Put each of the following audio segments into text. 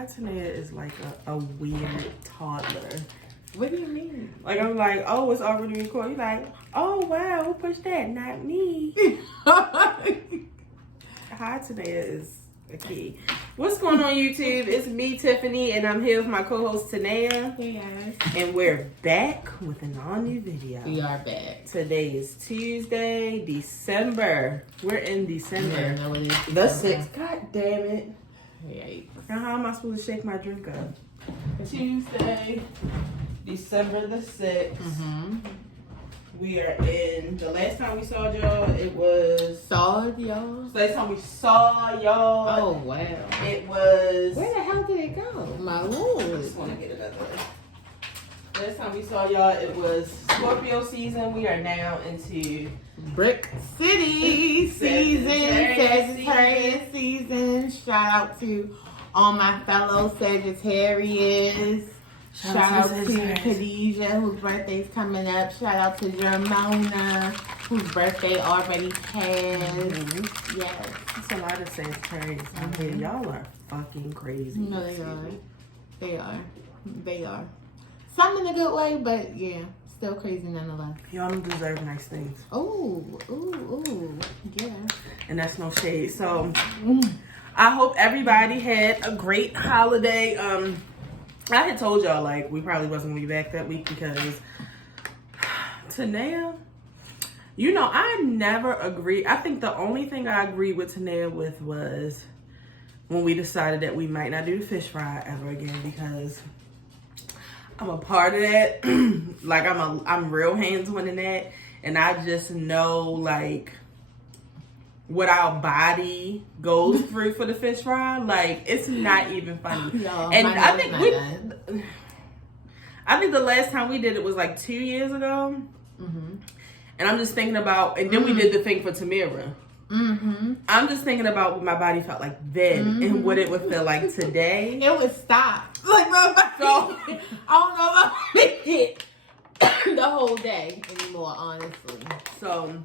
How Tanea is like a weird toddler. What do you mean? Like, I'm like, oh, it's already recorded. You're like, oh, wow, who pushed that? Not me. How Tanea is a key. What's going on, YouTube? It's me, Tiffany, and I'm here with my co-host, Tanea. Hey, guys. And we're back with an all-new video. We are back. Today is Tuesday, December. We're in December. Yeah, no, it is The December. 6th. God damn it. Yikes. Now, how am I supposed to shake my drink up? Tuesday, December the 6th. Mm-hmm. We are in. The last time we saw y'all, it was. Saw y'all? The last time we saw y'all. Oh, wow. It was. Where the hell did it go? My I lord. just want to get another. Last time we saw y'all, it was Scorpio season. We are now into Brick City season, Sagittarius season. Shout out to all my fellow Sagittarius. Shout out to Khadijah, whose birthday's coming up. Shout out to Jermona, whose birthday already passed. Mm-hmm. Yes. It's a lot of Sagittarius out here. Y'all are fucking crazy. No, they are. They are. They are. Some in a good way, but yeah, still crazy nonetheless. Y'all don't deserve nice things. Ooh, ooh, ooh. Yeah. And that's no shade. So, I hope everybody had a great holiday. I had told y'all, like, we probably wasn't going to be back that week because Tanea, you know, I never agree. I think the only thing I agreed with Tanea with was when we decided that we might not do the fish fry ever again because I'm a part of that. Like, I'm real hands-on in that. And I just know, like, what our body goes through for the fish fry, like, it's not even funny. No, and I think the last time we did it was like 2 years ago. Mm-hmm. And I'm just thinking about, and then we did the thing for Tamira. Mm-hmm. I'm just thinking about what my body felt like then and what it would feel like today. It would stop. Like, so, I don't know if I make it the whole day anymore, honestly. So,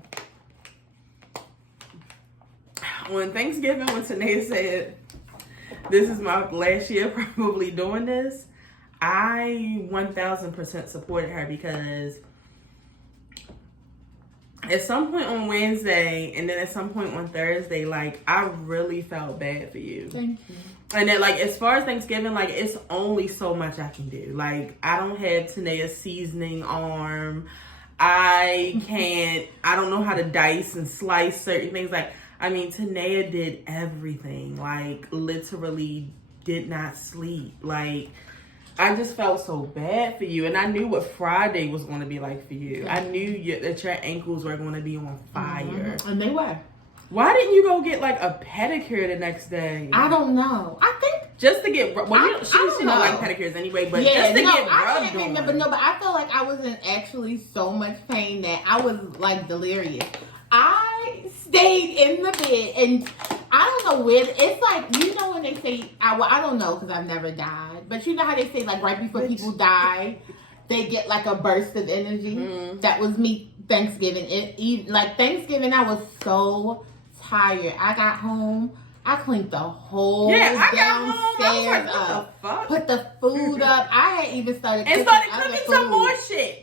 on Thanksgiving, when Tanea said, this is my last year probably doing this, I 1000% supported her because at some point on Wednesday and then at some point on Thursday, like, I really felt bad for you. Thank you. And then, like, as far as Thanksgiving, like, it's only so much I can do. Like, I don't have Tanea's seasoning arm. I don't know how to dice and slice certain things. Like, I mean, Tanea did everything. Like, literally did not sleep. Like, I just felt so bad for you. And I knew what Friday was going to be like for you. I knew that your ankles were going to be on fire. Mm-hmm. And they were. Why didn't you go get, like, a pedicure the next day? I don't know. I think just to get, well, she don't know. like pedicures anyway, but yeah, just to no, get I rubbed can't on. remember. No, but I felt like I was in actually so much pain that I was like delirious. I stayed in the bed and I don't know where. It's like, you know when they say, I don't know because I've never died, but you know how they say, like, right before people die, they get like a burst of energy. Mm-hmm. That was me Thanksgiving. Thanksgiving, I was so tired. I got home. I cleaned the whole downstairs up. Put the food up. I had even started cooking some more shit.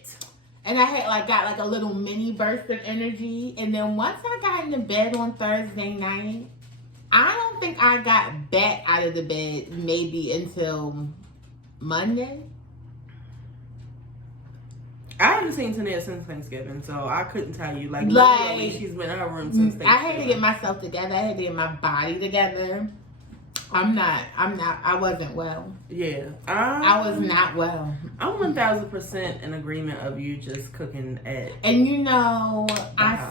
And I had got a little mini burst of energy. And then once I got into bed on Thursday night, I don't think I got back out of the bed maybe until Monday. I haven't seen Tanea since Thanksgiving, so I couldn't tell you. Like literally, she's been in her room since Thanksgiving. I had to get myself together. I had to get my body together. I wasn't well. Yeah. I was not well. I'm 1000% in agreement of you just cooking at. And you know,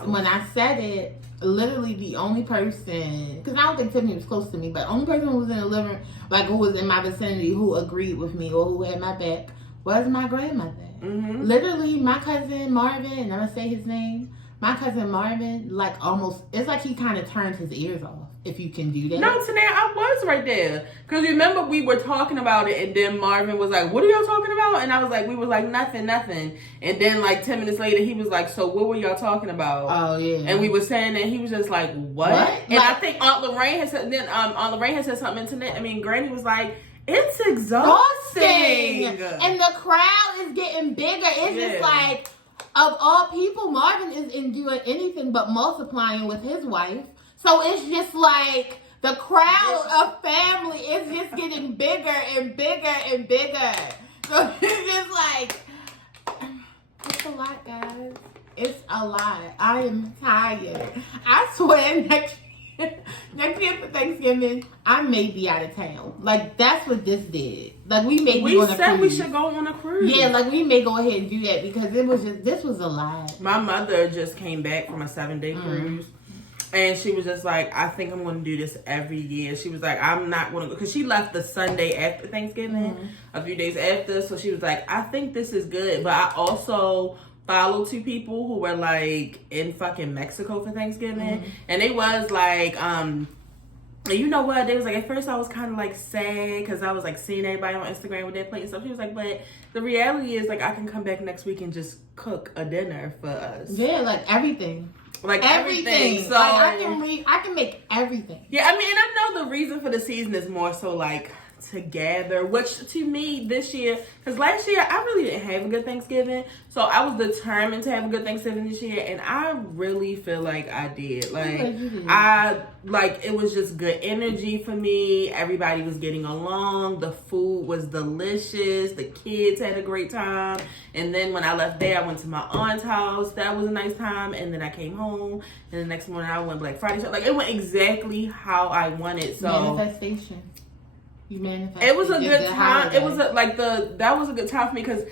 when I said it, literally the only person, because I don't think Tiffany was close to me, but the only person who was in the living, who was in my vicinity, who agreed with me or who had my back was my grandmother. Mm-hmm. Literally, my cousin Marvin, and I'm gonna say his name, my cousin Marvin, it's like he kind of turned his ears off, if you can do that. No, Tanea, I was right there. Because remember, we were talking about it, and then Marvin was like, what are y'all talking about? And I was like, we were like, nothing. And then, 10 minutes later, he was like, so what were y'all talking about? Oh, yeah. And we were saying that he was just like, what? And I think Aunt Lorraine had said, Granny was like, It's exhausting. And the crowd is getting bigger. It's just like, of all people, Marvin isn't doing anything but multiplying with his wife. So it's just like the crowd of family is just getting bigger and bigger and bigger. So it's just like, it's a lot, guys. It's a lot. I am tired. I swear next year for Thanksgiving, I may be out of town. Like, that's what this did. Like, we may be on a cruise. We said we should go on a cruise. Yeah, like, we may go ahead and do that because this was a lot. My mother just came back from a 7-day cruise. And she was just like, I think I'm going to do this every year. She was like, I'm not going to go. Because she left the Sunday after Thanksgiving, a few days after. So she was like, I think this is good. But I also follow 2 people who were like in fucking Mexico for Thanksgiving. And they was like, you know what? They was like, at first I was kind of like sad because I was like seeing everybody on Instagram with their plate and stuff. She was like, but the reality is like I can come back next week and just cook a dinner for us. Yeah, like everything. Like everything. So like I can make everything. Yeah, I mean, and I know the reason for the season is more so like together, which to me this year, because last year I really didn't have a good Thanksgiving, so I was determined to have a good Thanksgiving this year, and I really feel like I did. Like it was just good energy for me. Everybody was getting along. The food was delicious. The kids had a great time. And then when I left there, I went to my aunt's house. That was a nice time. And then I came home, and the next morning I went Black Friday. Like it went exactly how I wanted. So manifestation. You manifested. It was a good time. It was that was a good time for me because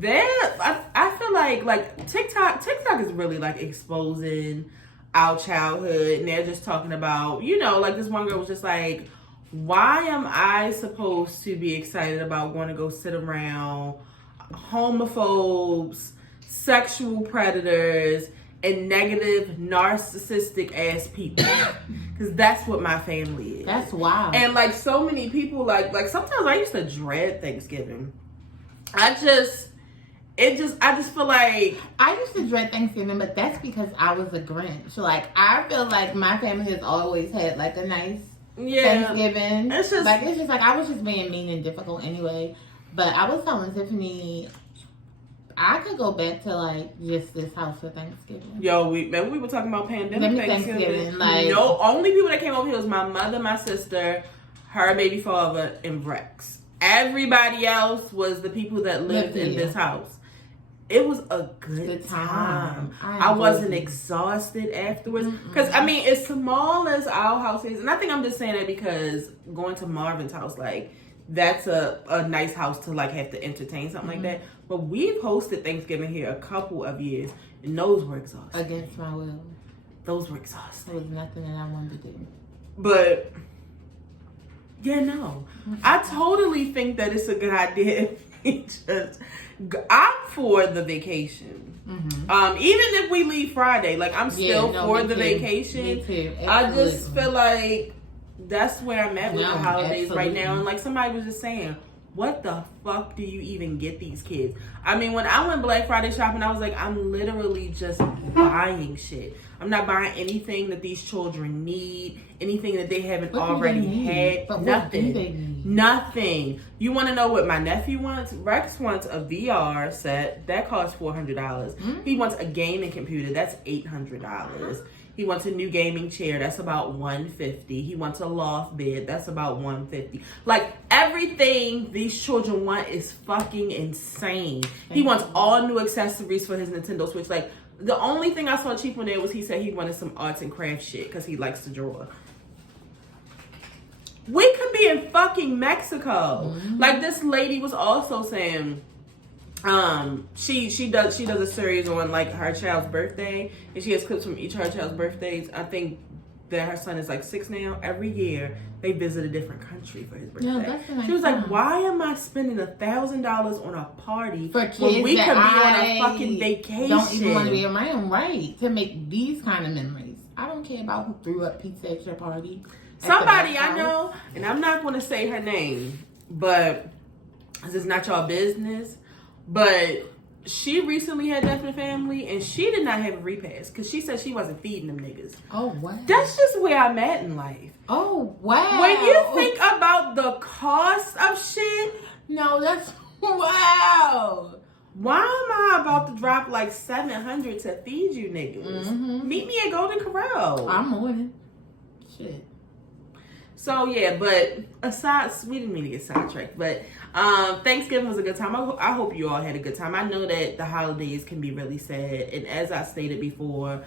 I feel like TikTok is really like exposing our childhood, and they're just talking about, you know, like this one girl was just like, why am I supposed to be excited about going to go sit around homophobes, sexual predators, and negative narcissistic ass people? Because that's what my family is. That's wild. And like so many people, like sometimes I used to dread Thanksgiving. I just feel like I used to dread Thanksgiving, but that's because I was a Grinch. Like I feel like my family has always had like a nice Thanksgiving. It's just like I was just being mean and difficult anyway. But I was telling Tiffany, I could go back to like just this house for Thanksgiving. Yo, we were talking about pandemic Thanksgiving. Like, no, only people that came over here was my mother, my sister, her baby father, and Rex. Everybody else was the people that lived in this house. It was a good time. I wasn't exhausted afterwards. Because, I mean, as small as our house is, and I think I'm just saying that because going to Marvin's house, like, that's a nice house to, like, have to entertain, something like that. But we've hosted Thanksgiving here a couple of years, and those were exhausting. Against my will. Those were exhausting. There was nothing that I wanted to do. But, yeah, no. I totally think that it's a good idea. Just opt for the vacation. Even if we leave Friday, like I'm still for the vacation. Me too. I just feel like that's where I'm at with the holidays right now. And like somebody was just saying, what the fuck do you even get these kids? I mean, when I went Black Friday shopping, I was like, I'm literally just buying shit. I'm not buying anything that these children need, anything that they haven't already had. But nothing. What do they need? Nothing. You want to know what my nephew wants? Rex wants a VR set. That costs $400. He wants a gaming computer. That's $800. He wants a new gaming chair. That's about $150. He wants a loft bed. That's about $150. Like, everything these children want is fucking insane. He wants all new accessories for his Nintendo Switch. Like, the only thing I saw cheap on there was he said he wanted some arts and crafts shit because he likes to draw. We could be in fucking Mexico. Like, this lady was also saying, she does a series on like her child's birthday, and she has clips from each of her child's birthdays. I think that her son is like 6 now. Every year they visit a different country for his birthday. No, that's a nice she was time. like, why am I spending $1,000 on a party for kids when we that could be on a fucking vacation? Don't even want to be around, right? To make these kind of memories. I don't care about who threw up pizza at your party. Somebody I know, and I'm not going to say her name, but this is not y'all business. But she recently had death in the family, and she did not have a repast because she said she wasn't feeding them niggas. Oh, wow. That's just where I'm at in life. Oh, wow. When you think about the cost of shit. No, that's wow. Why am I about to drop like $700 to feed you niggas? Meet me at Golden Corral. I'm on it. Shit. So yeah, but aside, we didn't mean to get sidetracked, but Thanksgiving was a good time. I hope you all had a good time. I know that the holidays can be really sad, and as I stated before,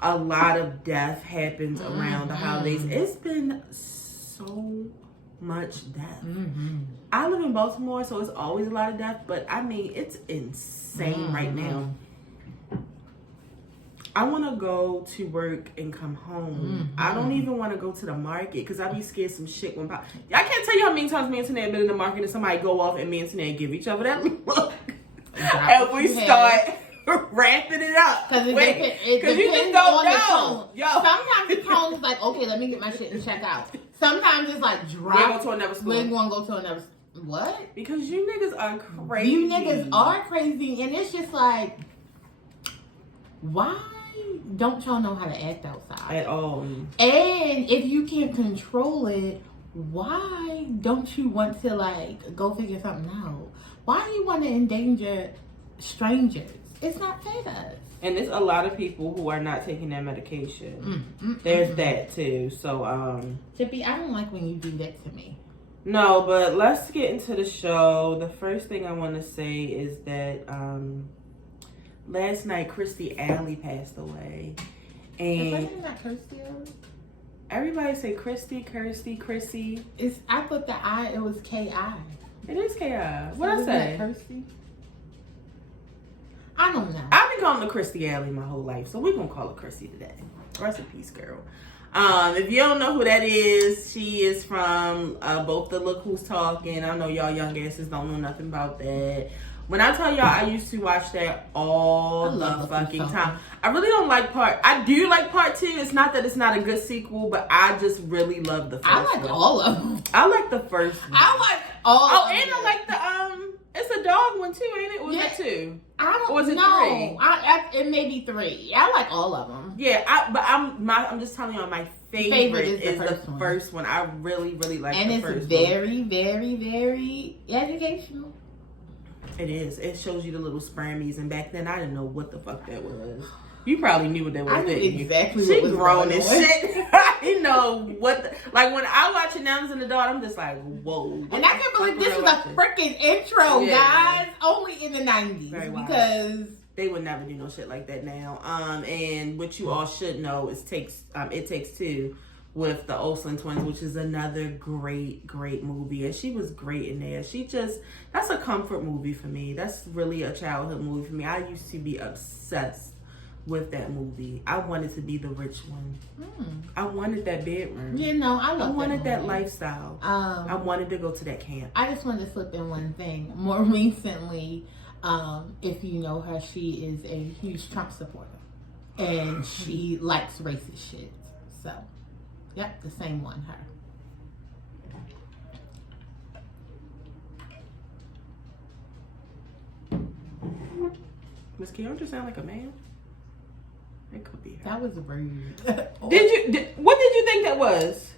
a lot of death happens around the holidays. It's been so much death. I live in Baltimore, so it's always a lot of death, but I mean, it's insane right now. I want to go to work and come home. I don't even want to go to the market because I be scared some shit when pop. I can't tell you how many times me and Tanae have been in the market and somebody go off and me and Tanae give each other that look. And we start ramping it up. Because you just don't know. Yo. Sometimes the tone is like, okay, let me get my shit and check out. Sometimes it's like, drop. We're going to another store. We're going to go to another. What? Because you niggas are crazy. You niggas are crazy. And it's just like, why don't y'all know how to act outside? At all. And if you can't control it, why don't you want to like go figure something out? Why do you want to endanger strangers? It's not fair. And there's a lot of people who are not taking their medication. There's that too. So Tippy, I don't like when you do that to me. No, but let's get into the show. The first thing I want to say is that last night Kirstie Alley passed away. And is that not Kirstie? Everybody say Kirstie. I put the I, it was K-I. It is K-I. So What I say? Kirstie? I don't know. I've been calling her Kirstie Alley my whole life, so we're gonna call her Kirstie today. Rest in peace, girl. If you don't know who that is, she is from both the Look Who's Talking. I know y'all young asses don't know nothing about that. When I tell y'all, I used to watch that all the fucking time. I really don't like I do like part 2. It's not that it's not a good sequel, but I just really love the first one. I like all of them. I like the first one. I like all of them. Oh, and I like the it's a dog one too, ain't it? Was it 2? I don't know. Or was it 3? It may be 3. I like all of them. Yeah, I'm just telling y'all my favorite is the first one. I really, really like the first one. And it's very, very, very educational. It is. It shows you the little spermies, and back then I didn't know what the fuck that was. You probably knew what that was. I knew exactly what was grown and shit. I know what like when I watch it now as an adult, I'm just like, whoa. And I can't believe this was a freaking intro, guys. Only in the 90s because they would never do no shit like that now. And what you all should know is It Takes Two with the Olsen twins, which is another great movie, and she was great in there. That's a comfort movie for me. That's really a childhood movie for me. I used to be obsessed with that movie. I wanted to be the rich one. I wanted that bedroom. I wanted that lifestyle. I wanted to go to that camp. I just wanted to slip in one thing. More recently, if you know her, she is a huge Trump supporter, and she likes racist shit. So, yep, the same one, her. Miss Keandra sound like a man? It could be her. That was rude. What did you think that was?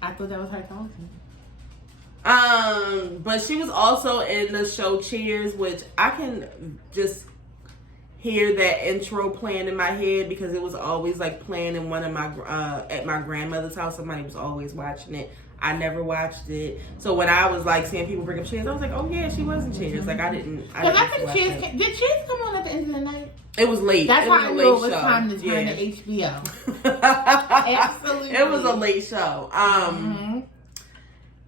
I thought that was her talking. But she was also in the show Cheers, which I can just hear that intro playing in my head because it was always like playing in one of my at my grandmother's house. Somebody was always watching it. I never watched it. So when I was like seeing people bring up Cheers, I was like, oh yeah, she was in Cheers. Like I didn't. Because I think Cheers did Cheers come on at the end of the night? It was late. That's why I knew it was time to turn to HBO. Absolutely. It was a late show.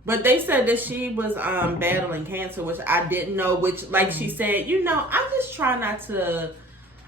But they said that she was battling cancer, which I didn't know, which like she said, I'm just trying not to.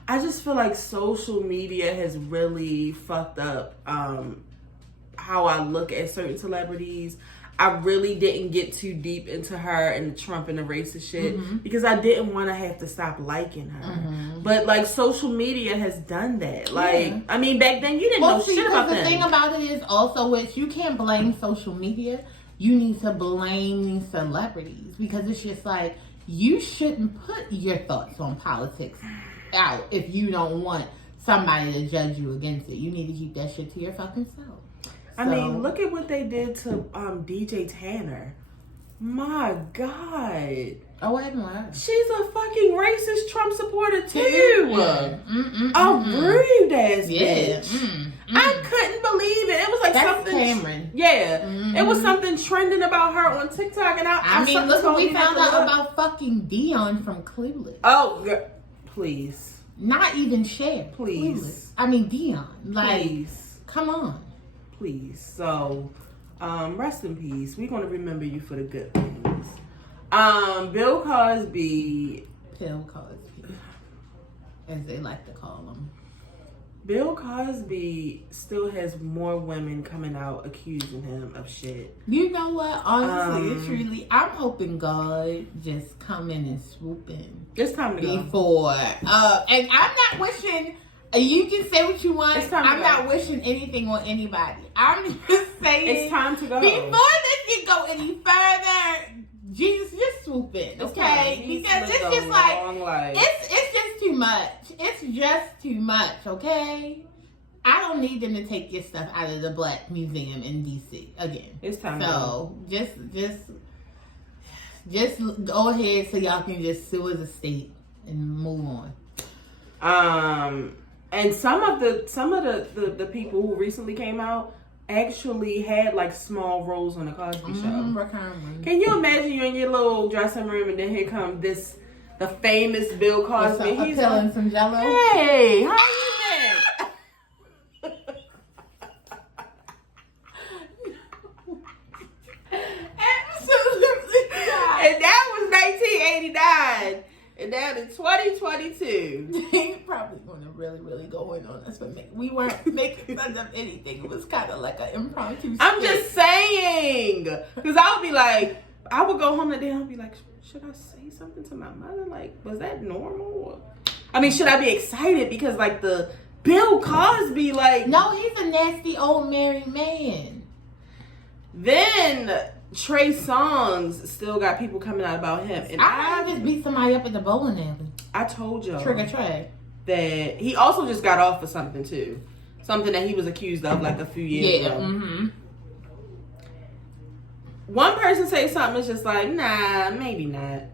I just feel like social media has really fucked up how I look at certain celebrities. I really didn't get too deep into her and the Trump and the racist shit because I didn't want to have to stop liking her. But like social media has done that. Like, I mean, back then you didn't know shit about them. The thing about it is also you can't blame social media. You need to blame celebrities because it's just like you shouldn't put your thoughts on politics out if you don't want somebody to judge you against it. You need to keep that shit to your fucking self. I mean, look at what they did to DJ Tanner. My God. Oh, what happened? She's a fucking racist Trump supporter too. A rude ass bitch. I couldn't believe it. It was like that's something. Cameron. Yeah. It was something trending about her on TikTok, and I mean, look what we found out about fucking Dion from Cleveland. Oh, girl. Please. Not even Cher. Please. Cleveland. I mean, Dion. Like, please. Come on. Please. So, rest in peace. We're gonna remember you for the good things. Bill Cosby. Bill Cosby, as they like to call him. Bill Cosby still has more women coming out accusing him of shit. You know what? Honestly, and truly, I'm hoping God just come in and swoop in. It's time to go. Before, and I'm not wishing. You can say what you want. It's time to I'm go. not wishing anything on anybody. I'm just saying it's time to go. Before this can go any further, Jesus, just swoop in, okay? Because it's just like it's just too much. It's just too much, okay? I don't need them to take your stuff out of the Black Museum in DC again. It's time. So just go ahead so y'all can just sue as a state and move on. And some of the people who recently came out actually had like small roles on the Cosby Show. Can you imagine you in your little dressing room and then here come the famous Bill Cosby? He's peeling some Jello. Hey, how you been? Absolutely not. And that was 1989. And now in 2022. They probably going to really go in on us, but we weren't making fun of anything. It was kind of like an impromptu skit. I'm just saying. Because I would be like, I would go home today and I'd be like, should I say something to my mother? Like, was that normal? I mean, should I be excited? Because, like, the Bill Cosby, like... No, he's a nasty old married man. Then... Trey Songz still got people coming out about him. And I just beat somebody up at the bowling alley. I told y'all. Trigger Trey. That he also just got off for something too. Something that he was accused of like a few years ago. One person say something, it's just like, nah, maybe not.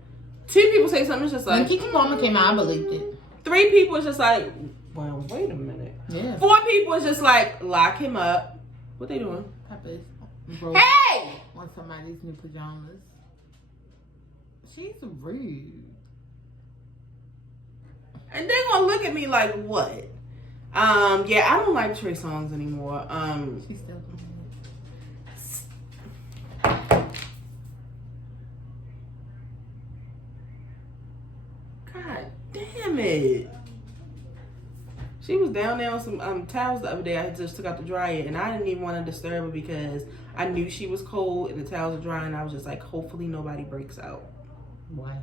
Two people say something, it's just like... When Keke Palmer came out, I believed it. Three people, it's just like, well, wait a minute. Yeah. Four people, it's just like, lock him up. What they doing? Pepper's hey! On somebody's new pajamas. She's rude. And they gonna look at me like, what? Yeah, I don't like Trey Songz anymore. She's still God damn it. She was down there on some towels the other day. I just took out the dryer, and I didn't even want to disturb her because I knew she was cold and the towels were dry, and I was just like, hopefully nobody breaks out. Wow.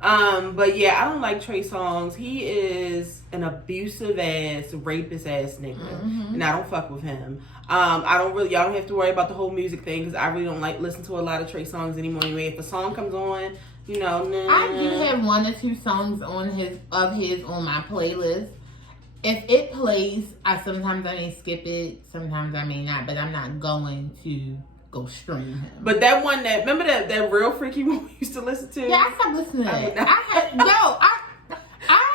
But yeah, I don't like Trey Songz. He is an abusive ass, rapist ass nigga, and I don't fuck with him. Y'all don't have to worry about the whole music thing because I really don't like listen to a lot of Trey Songz anymore. Anyway, if a song comes on, you know, I do have one or two songs on his on my playlist. If it plays, sometimes I may skip it, sometimes I may not, but I'm not going to go stream him. But that one remember that real freaky one we used to listen to? Yeah, I stopped listening to that.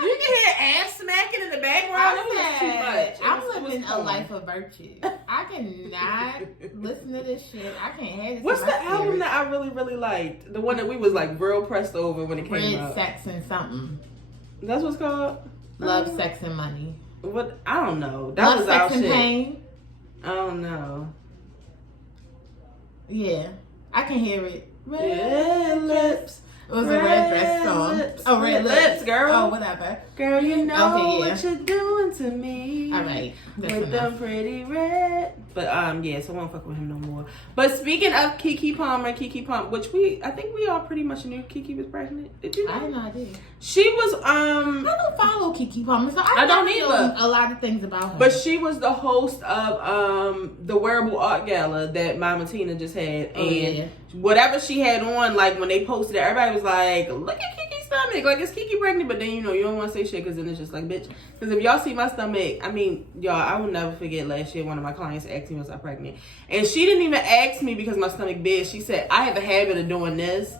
You can hear ass smacking in the background. It was too much. I'm living a life of virtue. I cannot listen to this shit. I can't have this. What's the album that I really, really liked? The one that we was like real pressed over when it came out. Red, Sex, and something. That's what's called? Love, Sex, and Money. What? I don't know. That Love, was Sex, our and shit. Pain. I don't know. Yeah, I can hear it. Red lips. It was a Red Dress song. Lips. Oh, Red Lips, girl. Oh, whatever. Girl, you know what you're doing to me. All right. With them pretty red. But yeah, so I won't fuck with him no more. But speaking of Keke Palmer, which I think we all pretty much knew Keke was pregnant. Did you know? I had no idea. She was I don't follow Keke Palmer, so I don't know either. a lot of things about her. But she was the host of the Wearable Art Gala that Mama Tina just had, and whatever she had on, like when they posted it, everybody was like, "Look at Keke's stomach. Like, is Kiki pregnant? But then, you don't want to say shit because then it's just like, bitch. Because if y'all see my stomach, I mean, y'all, I will never forget last year one of my clients asked me was I pregnant. And she didn't even ask me because my stomach big. She said, I have a habit of doing this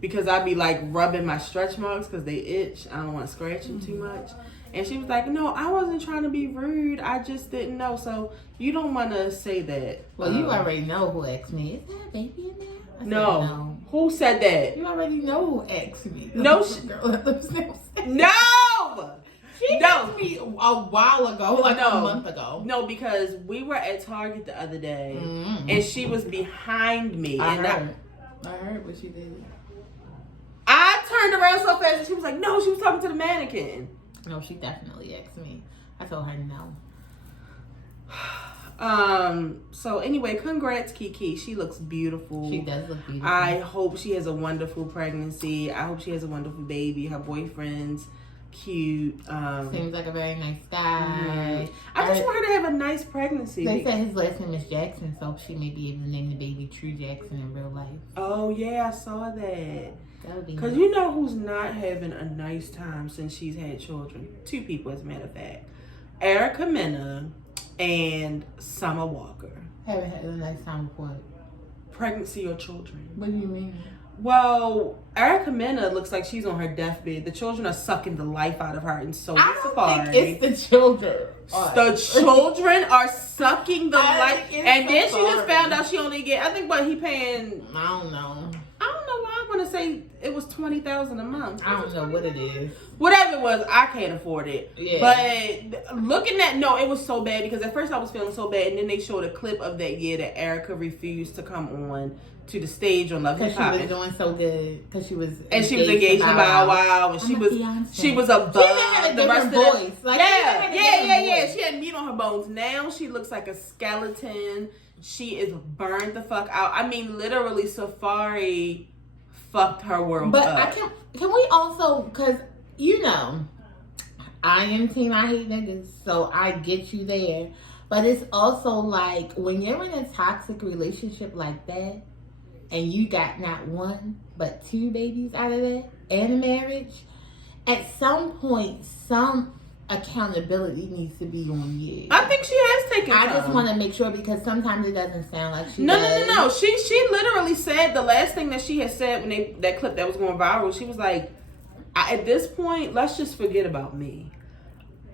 because I be like rubbing my stretch marks because they itch. I don't want to scratch them too much. And she was like, no, I wasn't trying to be rude. I just didn't know. So you don't want to say that. Well, you already know who asked me. Is there a baby in there? No. Who said that? You already know who asked me. No. No. She asked me a while ago, like a month ago. No, because we were at Target the other day, and she was behind me. I heard what she did. I turned around so fast, and she was like, no, she was talking to the mannequin. No, she definitely asked me. I told her no. So anyway, congrats, Kiki. She looks beautiful. She does look beautiful. I hope she has a wonderful pregnancy. I hope she has a wonderful baby. Her boyfriend's cute. Seems like a very nice guy. I just want her to have a nice pregnancy. They said his last name is Jackson, so she may be able to name the baby True Jackson in real life. Oh yeah, I saw that. That would be Because nice. you know who's not having a nice time since she's had children? Two people, as a matter of fact. Erica Mena and Summer Walker. Haven't had a nice time with what? Pregnancy or children. What do you mean? Well, Erica Mena looks like she's on her deathbed. The children are sucking the life out of her, and so I don't Safari. think it's the children. The children are sucking the life, and then she just Safari. found out she only get. I think what he paying. I don't know. I don't know why I want to say it was $20,000 a month. I don't know what it is. Whatever it was, I can't afford it. Yeah. But looking at it was so bad because at first I was feeling so bad, and then they showed a clip of that year that Erica refused to come on to the stage on Love Hip Hop. Because she was doing so good. Because she was engaged to Bow Wow, and she was above the rest of voice. the. Like, yeah. She had meat on her bones. Now she looks like a skeleton. She is burned the fuck out. I mean, literally, Safari fucked her world but up. Can we also, because I am team I hate niggas, so I get you there. But it's also like when you're in a toxic relationship like that, and you got not one but two babies out of that, and a marriage, at some point, some accountability needs to be on you. I think she has taken. I just want to make sure because sometimes it doesn't sound like she. No. She literally said the last thing that she had said when that clip that was going viral. She was like, "At this point, let's just forget about me.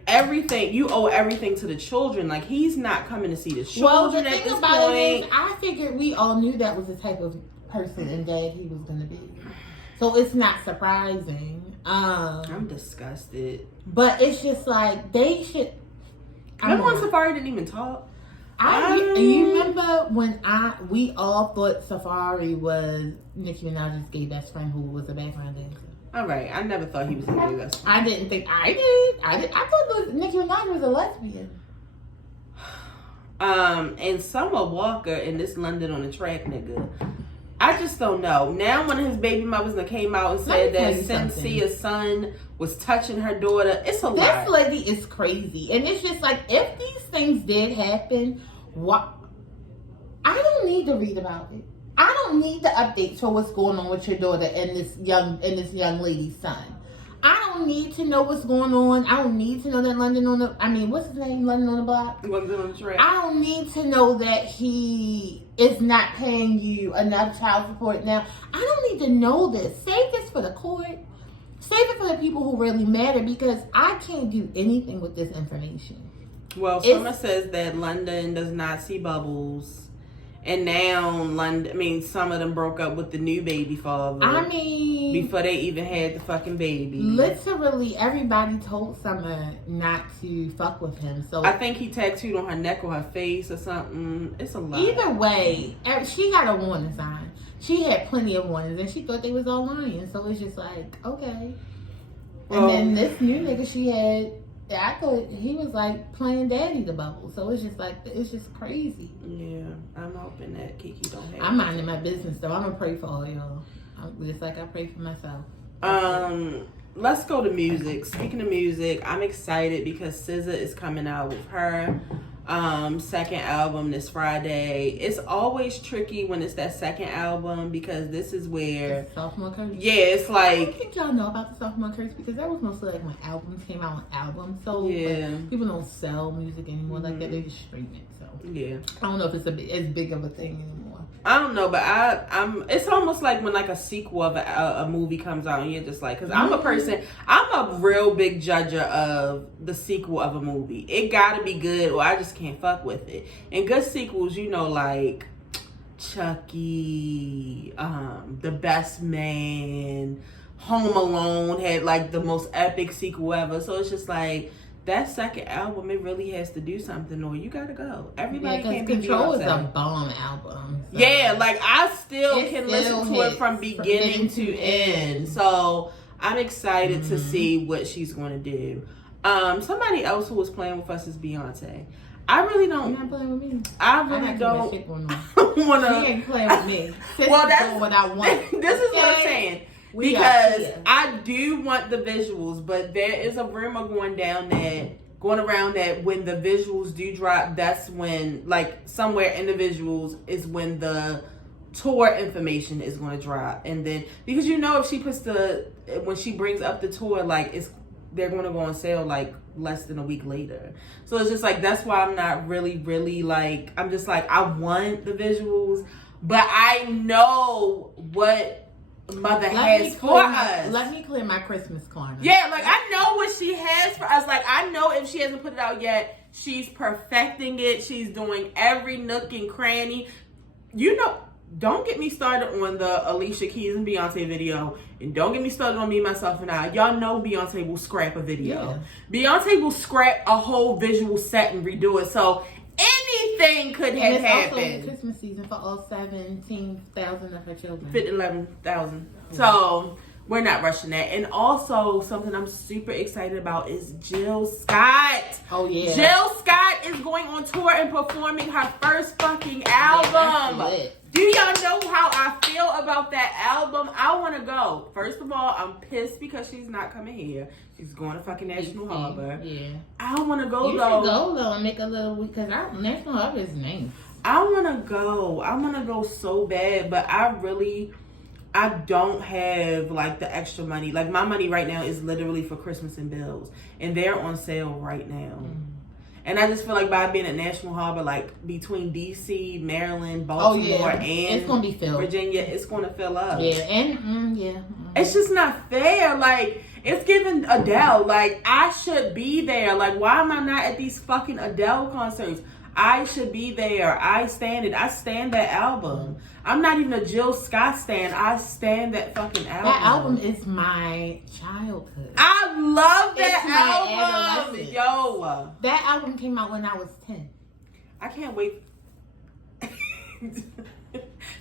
Everything you owe everything to the children. Like he's not coming to see the children at this point." Well, the thing about it is, I figured we all knew that was the type of person and dad he was going to be. So it's not surprising. I'm disgusted. But it's just like they should. Remember when Safari didn't even talk? You remember when we all thought Safari was Nicki Minaj's gay best friend who was a background dancer. All right, I never thought he was a gay best friend. I didn't think I did. I thought Nicki Minaj was a lesbian. And Summer Walker in this London on the Track nigga. I just don't know. Now one of his baby mothers that came out and said that Cynthia's son was touching her daughter. It's a lot. This lady is crazy. And it's just like, if these things did happen, what? I don't need to read about it. I don't need the updates for what's going on with your daughter and this young lady's son. I don't need to know what's going on. I don't need to know that what's his name? London on the Block? London on the Track. I don't need to know that he is not paying you enough child support now. I don't need to know this. Save this for the court. Save it for the people who really matter because I can't do anything with this information. Well, Summer says that London does not see bubbles. And now some of them broke up with the new baby father. Before they even had the fucking baby. Literally, everybody told Summer not to fuck with him. So I think he tattooed on her neck or her face or something. It's a lot. Either way, she got a warning sign. She had plenty of warnings, and she thought they was all lying. So it's just like, okay. And then this new nigga she had, I thought he was like playing daddy the bubble. So it's just like, it's just crazy. Yeah, I'm hoping that Kiki don't have I'm minding my business though. I'm gonna pray for all y'all. Just like I pray for myself. Let's go to music. Speaking of music, I'm excited because SZA is coming out with her Second album this Friday. It's always tricky when it's that second album because this is where sophomore curse. Yeah, it's like I don't think y'all know about the sophomore curse because that was mostly like when albums came out on albums. So like, people don't sell music anymore like that. They just stream it. So yeah, I don't know if it's as big of a thing anymore. I don't know, but I'm. It's almost like when like a sequel of a movie comes out, and you're just like, because I'm a person, I'm a real big judger of the sequel of a movie. It gotta be good, or I just can't fuck with it. And good sequels, you know, like Chucky, The Best Man, Home Alone had like the most epic sequel ever. So it's just like, that second album, it really has to do something, or you gotta go. Everybody can't be Control Beyonce. is a bomb album. So yeah, like I still can listen to it from beginning to end. So I'm excited to see what she's going to do. Somebody else who was playing with us is Beyonce. I really don't. You're not playing with me. I really don't want to. She ain't playing with me. Well, that's what I want. This is what I'm saying. Because I do want the visuals, but there is a rumor going around that when the visuals do drop, that's when, like, somewhere in the visuals is when the tour information is going to drop. And then, because you know, if she puts when she brings up the tour, like, they're going to go on sale, like, less than a week later. So it's just, like, that's why I'm not really, like, I'm just, like, I want the visuals, but I know what Mother has for us. Let me clear my Christmas corner. Yeah, like I know what she has for us. Like I know if she hasn't put it out yet, she's perfecting it. She's doing every nook and cranny. You know, don't get me started on the Alicia Keys and Beyonce video, and don't get me started on Me, Myself, and I. Y'all know Beyonce will scrap a video. Yeah. Beyonce will scrap a whole visual set and redo it. So anything could have happened. It's also Christmas season for all 17,000 of her children. 11,000. So we're not rushing that. And also something I'm super excited about is Jill Scott. Oh yeah. Jill Scott is going on tour and performing her first fucking album. Yeah, do y'all know how I feel about that album? I want to go. First of all, I'm pissed because she's not coming here. She's going to fucking National Harbor. Yeah. I want to go though. You should go though and make a little, because National Harbor is nice. I want to go. I want to go so bad, but I don't have like the extra money. Like my money right now is literally for Christmas and bills, and they're on sale right now. And I just feel like by being at National Harbor, like between DC, Maryland, Baltimore, and it's gonna be filled. Virginia, it's gonna fill up. Yeah, and it's just not fair. Like it's giving Adele. Like I should be there. Like why am I not at these fucking Adele concerts? I should be there. I stand it. I stand that album. I'm not even a Jill Scott stan. I stand that fucking album. That album is my childhood. I love that album. Yo. That album came out when I was 10. I can't wait.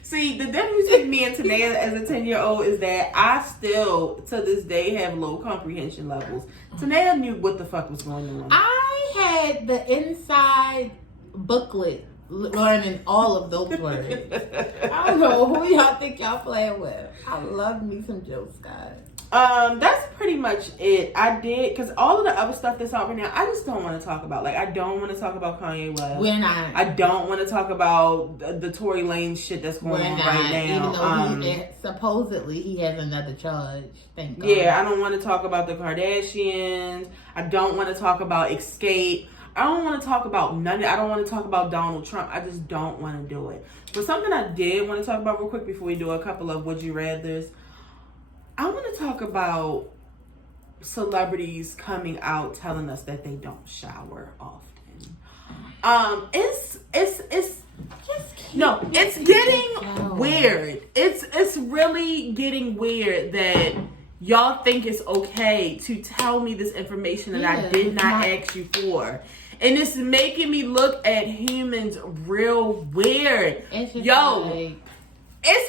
See, the difference between me and Tanea as a 10-year-old is that I still, to this day, have low comprehension levels. Tanea knew what the fuck was going on. I had the inside booklet learning all of those words. I don't know who y'all think y'all playing with. I love me some Jill Scott. That's pretty much it. I did, because all of the other stuff that's out right now, I just don't want to talk about. Like, I don't want to talk about Kanye West. We're not. I don't want to talk about the Tory Lanez shit that's going on right now. Even though supposedly he has another charge. Thank God. Yeah, I don't want to talk about the Kardashians. I don't want to talk about Escape. I don't want to talk about none. I don't want to talk about Donald Trump. I just don't want to do it. But something I did want to talk about real quick before we do a couple of Would You Rathers. I want to talk about celebrities coming out telling us that they don't shower often. It's getting weird. It's really getting weird that y'all think it's okay to tell me this information that I did not ask you for. And it's making me look at humans real weird. It's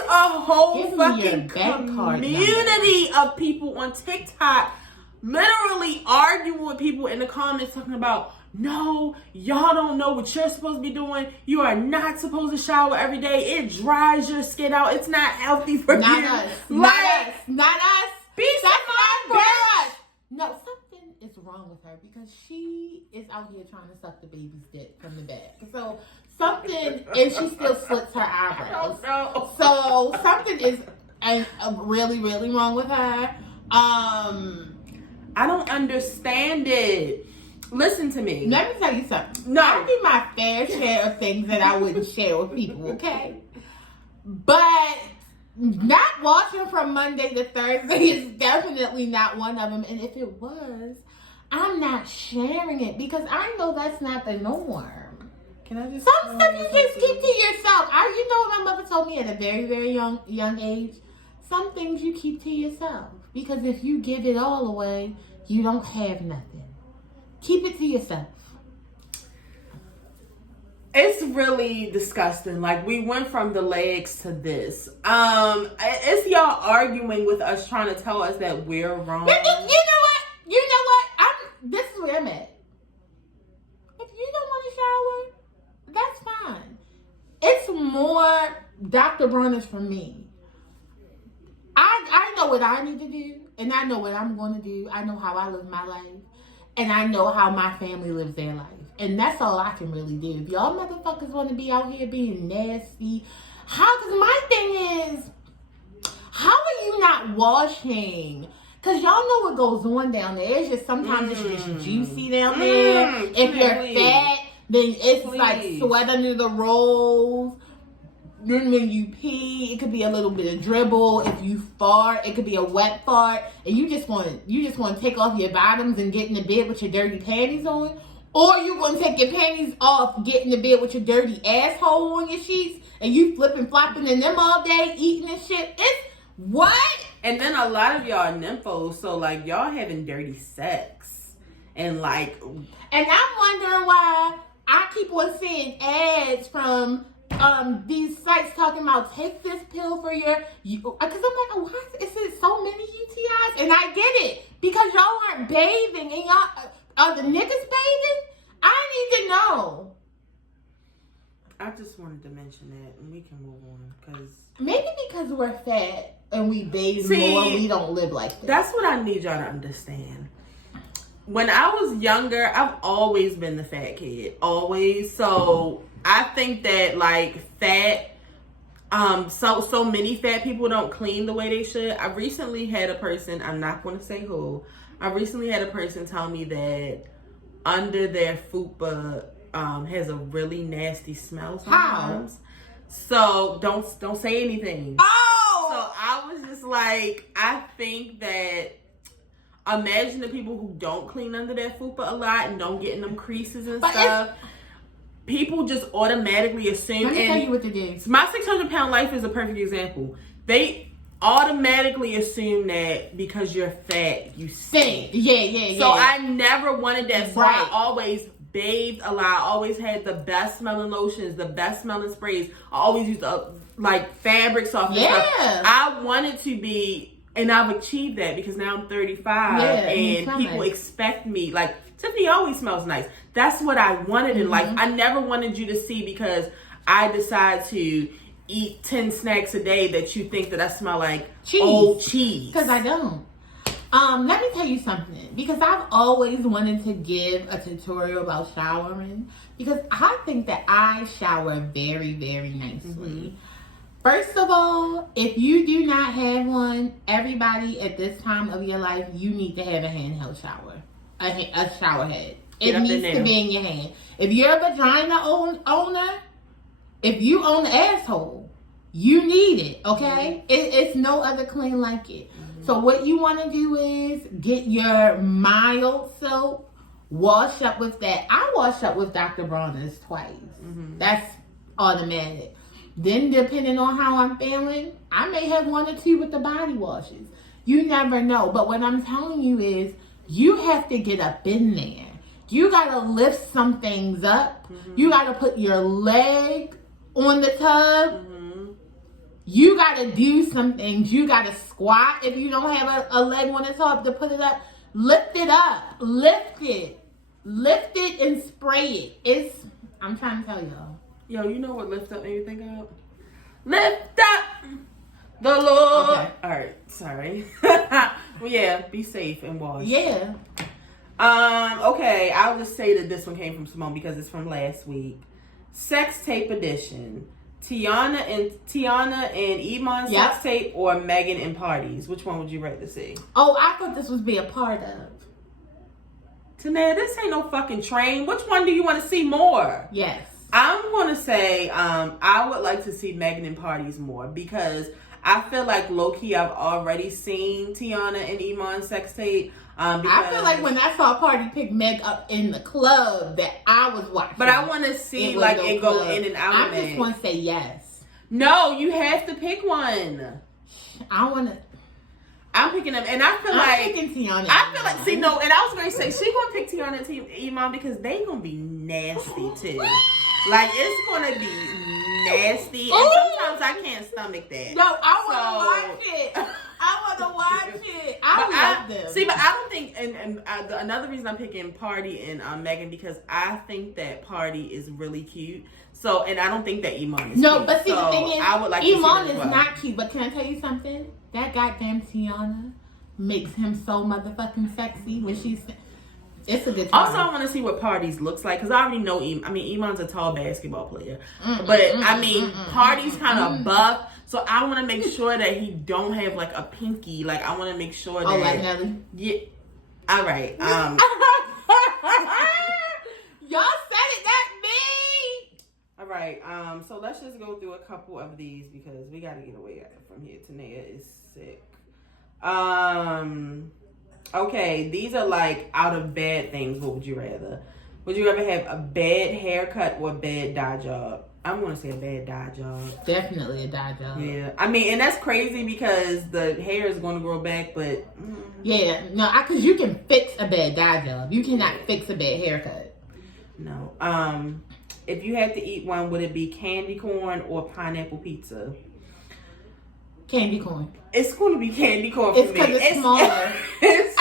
a whole fucking community of people on TikTok literally arguing with people in the comments talking about, no, y'all don't know what you're supposed to be doing. You are not supposed to shower every day. It dries your skin out. It's not healthy for you. Not us. Not us. Be That's not for us. No, something is wrong wrong with her because she is out here trying to suck the baby's dick from the back. So something, and she still slits her eyebrows. So something is really, really wrong with her. I don't understand it. Listen to me. Let me tell you something. No. I do my fair share of things that I wouldn't share with people, okay? But not watching from Monday to Thursday is definitely not one of them. And if it was, I'm not sharing it because I know that's not the norm. Can I just some stuff you just keep to yourself. You know what my mother told me at a very, very young age? Some things you keep to yourself. Because if you give it all away, you don't have nothing. Keep it to yourself. It's really disgusting. Like, we went from the legs to this. It's y'all arguing with us, trying to tell us that we're wrong. You know what? This is where I'm at. If you don't want to shower, that's fine. It's more Dr. Bronner's for me. I know what I need to do, and I know what I'm going to do. I know how I live my life, and I know how my family lives their life. And that's all I can really do. If y'all motherfuckers want to be out here being nasty, because my thing is, how are you not washing? Because y'all know what goes on down there. It's just sometimes it's just juicy down there. If you're fat, then it's like sweat under the rolls. Then when you pee, it could be a little bit of dribble. If you fart, it could be a wet fart. And you just want to take off your bottoms and get in the bed with your dirty panties on. Or you're going to take your panties off, get in the bed with your dirty asshole on your sheets, and you flipping, flopping in them all day, eating and shit. It's what? And then a lot of y'all are nymphos, so like y'all having dirty sex. And like... And I'm wondering why I keep on seeing ads from these sites talking about take this pill for your... Because I'm like, why is it so many UTIs? And I get it. Because y'all aren't bathing and y'all... Are the niggas bathing? I need to know. I just wanted to mention that, and we can move on, because... Maybe because we're fat and we bathe more, we don't live like this. That's what I need y'all to understand. When I was younger, I've always been the fat kid. Always. So, I think that, like, fat... So many fat people don't clean the way they should. I recently had a person, I'm not going to say who... I recently had a person tell me that under their fupa has a really nasty smell sometimes. How? So don't say anything. Oh! So I was just like, I think that imagine the people who don't clean under their fupa a lot and don't get in them creases and stuff. People just automatically assume. Let me tell you what to do. My 600-pound life is a perfect example. They automatically assume that because you're fat, you stink. Yeah. So I never wanted that. So right. I always bathed a lot. I always had the best smelling lotions, the best smelling sprays. I always used like fabric stuff. I wanted to be, and I've achieved that because now I'm 35 and people expect me. Like, Tiffany always smells nice. That's what I wanted in life. I never wanted you to see because I decide to eat 10 snacks a day that you think that I smell like old cheese. Because I don't. Let me tell you something. Because I've always wanted to give a tutorial about showering. Because I think that I shower very, very nicely. First of all, if you do not have one, everybody at this time of your life, you need to have a handheld shower. A shower head. It needs to be in your hand. If you're a vagina owner, if you own the asshole, you need it, okay? It's no other clean like it. So what you want to do is get your mild soap, wash up with that. I wash up with Dr. Bronner's twice. That's automatic. Then depending on how I'm feeling, I may have one or two with the body washes. You never know. But what I'm telling you is you have to get up in there. You got to lift some things up. You got to put your leg on the tub. You got to do some things. You got to squat if you don't have a leg on the tub to put it up. Lift it up. Lift it. Lift it and spray it. I'm trying to tell y'all. Yo, you know what lift up made me think of? Lift up the Lord. Okay. All right. Sorry. Well, yeah, be safe and wash. Yeah. Okay, I'll just say that this one came from Simone because it's from last week. Sex tape edition. Tiana and Iman sex tape or Megan and parties. Which one would you rather see? Oh, I thought this was be a part of. Tanea, this ain't no fucking train. Which one do you want to see more? Yes. I'm going to say I would like to see Megan and parties more because I feel like low-key I've already seen Tiana and Iman sex tape. I feel like when I saw Party pick Meg up in the club that I was watching. But I want to see like it go in and out of I just want to say yes. No, you have to pick one. I want to. I'm picking them, and I feel I'm picking Tiana. I feel like, see, no, and I was going to say, she going to pick Tiana and Iman because they going to be nasty, too. Like, it's going to be nasty, and sometimes I can't stomach that. No, I want to watch it. I want to watch it. I love them. See, but I don't think, and another reason I'm picking Party and Megan, because I think that Party is really cute. So, and I don't think that Iman is cute. But see, the thing is, I would like Iman is not cute, but can I tell you something? That goddamn Tiana makes him so motherfucking sexy when she's... It's a good time. Also, I want to see what Parties looks like because I already know Iman's a tall basketball player. Party's kind of buff. So I want to make sure that he don't have like a pinky. Like I want to make sure that... Oh, like Nelly? Yeah. All right. Y'all said it, not me! All right. So let's just go through a couple of these because we got to get away from here. Tanea is sick. Okay, these are like out of bad things. What would you rather? Would you rather have a bad haircut or a bad dye job? I'm going to say a bad dye job. Definitely a dye job. Yeah. I mean, and that's crazy because the hair is going to grow back, but... Yeah. No, because you can fix a bad dye job. You cannot fix a bad haircut. No. If you had to eat one, would it be candy corn or pineapple pizza? Candy corn. It's going to be candy corn for me. It's because it's smaller. It's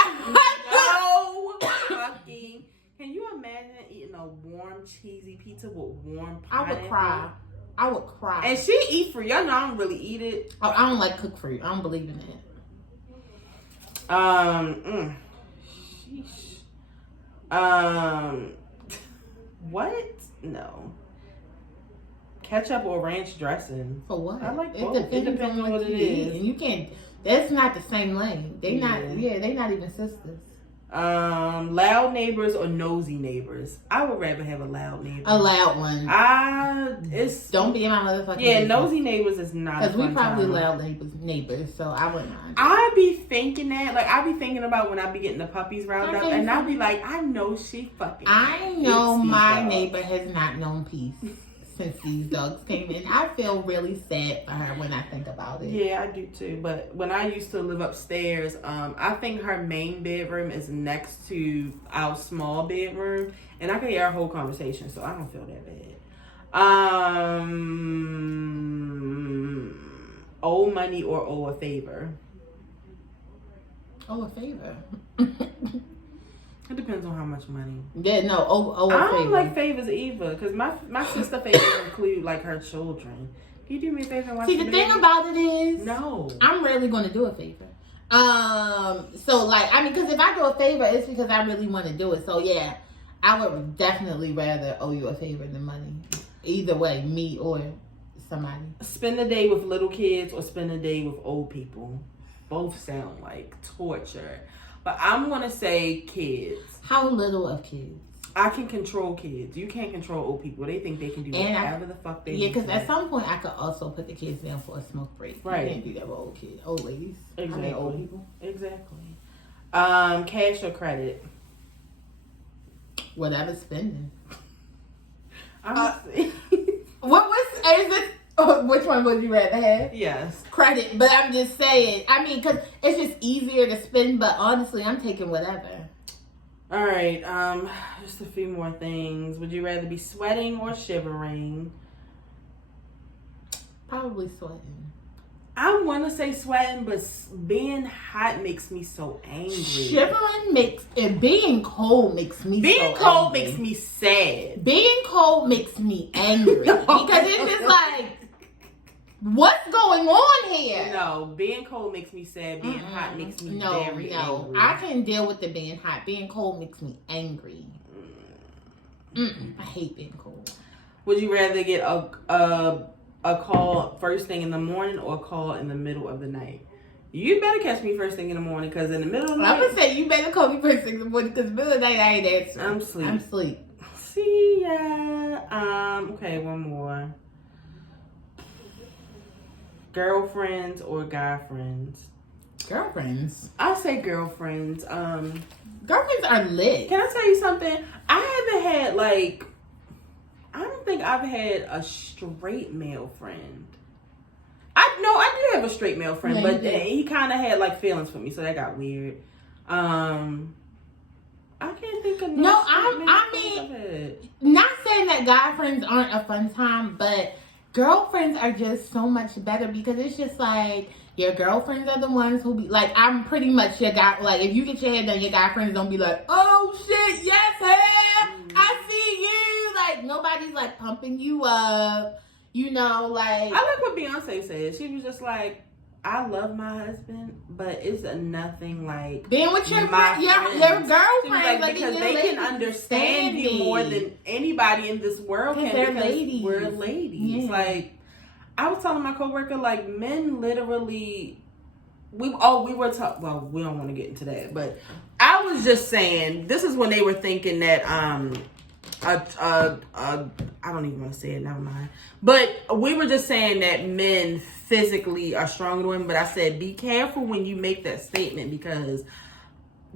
no fucking... Can you imagine eating a warm, cheesy pizza with warm pineapple? I would cry. And she eat fruit. Y'all know I don't really eat it. Oh, I don't like cooked fruit. I don't believe in it. What? No. Ketchup or ranch dressing. For what? I like both. It depends on what it is. And you can't... That's not the same lane. They not even sisters. Loud neighbors or nosy neighbors? I would rather have a loud neighbor. A loud one. Don't be in my motherfucking business. Nosy neighbors is not. Because we probably loud neighbors, so I wouldn't mind. I be thinking that, like, I be thinking about when I be getting the puppies riled up, and I be like, I know she fucking. I know my neighbor has not known peace since these dogs came in. I feel really sad for her when I think about it. Yeah, I do too. But when I used to live upstairs, I think her main bedroom is next to our small bedroom, and I can hear our whole conversation, so I don't feel that bad. Owe money or owe a favor? Owe a favor. It depends on how much money. Yeah, no, owe a favor. I don't like favors either, because my sister favors include like her children. Can you do me a favor and watch See, the thing about it is, no, I'm rarely going to do a favor. So like, I mean, because if I do a favor, it's because I really want to do it. So yeah, I would definitely rather owe you a favor than money. Either way, me or somebody. Spend a day with little kids or spend a day with old people. Both sound like torture. But I'm going to say kids. How little of kids? I can control kids. You can't control old people. They think they can do whatever the fuck they want. Yeah, because at some point I could also put the kids down for a smoke break. Right. You can't do that with old kids, old ladies. Exactly. I mean, old people. Exactly. Cash or credit? Whatever spending. Honestly. Which one would you rather have? Yes. Credit, but I'm just saying. I mean, because it's just easier to spend, but honestly, I'm taking whatever. All right. Just a few more things. Would you rather be sweating or shivering? Probably sweating. I want to say sweating, but being hot makes me so angry. Shivering being cold makes me Being cold makes me sad. Being cold makes me angry. Because it's just like, What's going on here? No, being cold makes me sad. Being hot makes me very angry. I can deal with the being hot. Being cold makes me angry. I hate being cold. Would you rather get a call first thing in the morning or a call in the middle of the night? You better catch me first thing in the morning, because in the middle of the night... I'm going to say you better call me first thing in the morning, because middle of the night I ain't answering. I'm asleep. I'm asleep. See ya. Okay, one more. Girlfriends or guy friends? Girlfriends. I say girlfriends. Girlfriends are lit. Can I tell you something? I haven't had, like... I don't think I've had a straight male friend. I do have a straight male friend, but he kind of had like feelings for me, so that got weird. I can't think of I mean, not saying that guy friends aren't a fun time, but girlfriends are just so much better, because it's just like your girlfriends are the ones who be like, I'm pretty much your guy. Like, if you get your hair done, your guy friends don't be like, oh shit, yes, hair, I see you. Like, nobody's like pumping you up. You know, like... I like what Beyonce said. She was just like, I love my husband, but it's nothing like... being with your girlfriend. Like, because they can understand you more than anybody in this world can, because ladies. We're ladies. Yeah. Like, I was telling my coworker, like, men literally... we were talking... Well, we don't want to get into that, but I was just saying, this is when they were thinking that... I don't even want to say it, never mind. But we were just saying that men physically are stronger than women, but I said be careful when you make that statement, because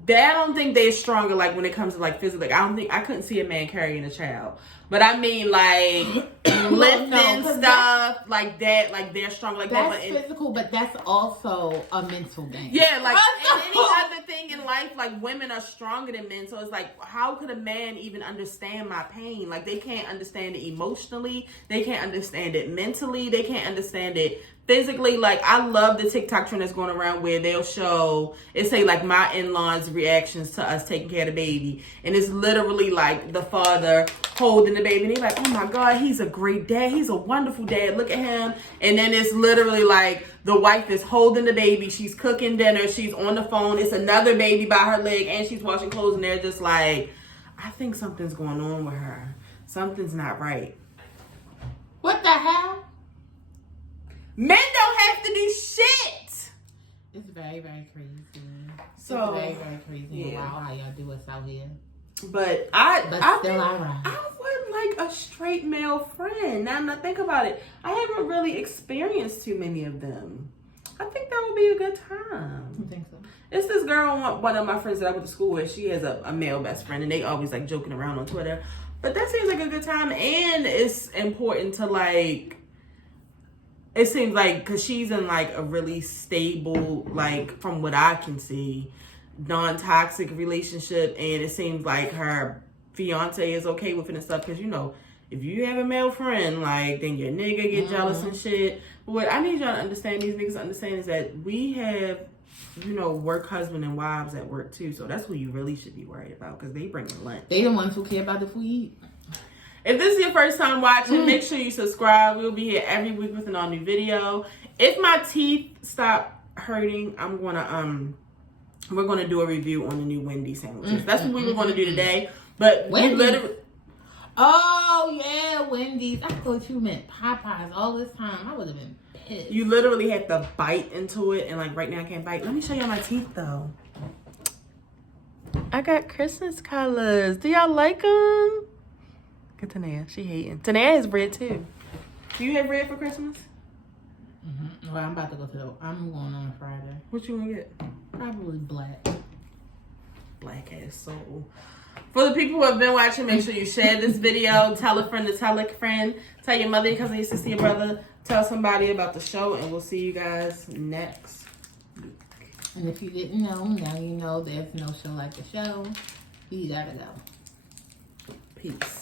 I don't think they're stronger like when it comes to like physically. Like, I couldn't see a man carrying a child. But I mean, like, lifting stuff like that, like they're strong like that. That's physical, but that's also a mental game. Yeah, like any other thing in life, like women are stronger than men. So it's like, how could a man even understand my pain? Like, they can't understand it emotionally. They can't understand it mentally. They can't understand it physically. Like, I love the TikTok trend that's going around where they'll show, it say like my in-laws' reactions to us taking care of the baby. And it's literally like the father holding the baby, and they're like, oh my God, he's a great dad. He's a wonderful dad. Look at him. And then it's literally like the wife is holding the baby. She's cooking dinner. She's on the phone. It's another baby by her leg, and she's washing clothes. And they're just like, I think something's going on with her. Something's not right. What the hell? Men don't have to do shit. It's very, very crazy. So, it's very, very crazy. Yeah. Wow, how y'all do us out here. But I would like a straight male friend. Now that I think about it, I haven't really experienced too many of them. I think that would be a good time. You think so? It's this girl, one of my friends that I went to school with. She has a male best friend, and they always like joking around on Twitter. But that seems like a good time, and it's important to like. It seems like, because she's in like a really stable, like from what I can see, non-toxic relationship, and it seems like her fiance is okay with it and stuff, because you know, if you have a male friend, like, then your nigga get jealous and shit. But what I need y'all to understand, these niggas understand, is that we have, you know, work husband and wives at work too, so that's who you really should be worried about, because they bring in lunch. They the ones who care about the food you eat. If this is your first time watching, make sure you subscribe. We'll be here every week with an all new video. If my teeth stop hurting, we're gonna do a review on the new Wendy's sandwiches. That's what we were gonna do today. But we literally. Oh yeah, Wendy's. I thought you meant Popeyes all this time. I would have been pissed. You literally have to bite into it, and like right now I can't bite. Let me show y'all my teeth though. I got Christmas colors. Do y'all like them? Good Tanea. She hating. Tanea has bread too. Do you have bread for Christmas? Well, I'm about to go I'm going on Friday. What you gonna get? Probably black. Black ass soul. For the people who have been watching, make sure you share this video. Tell a friend to tell a friend. Tell your mother, your cousin, your sister, your brother. Tell somebody about the show, and we'll see you guys next week. And if you didn't know, now you know there's no show like the show. You gotta go. Peace.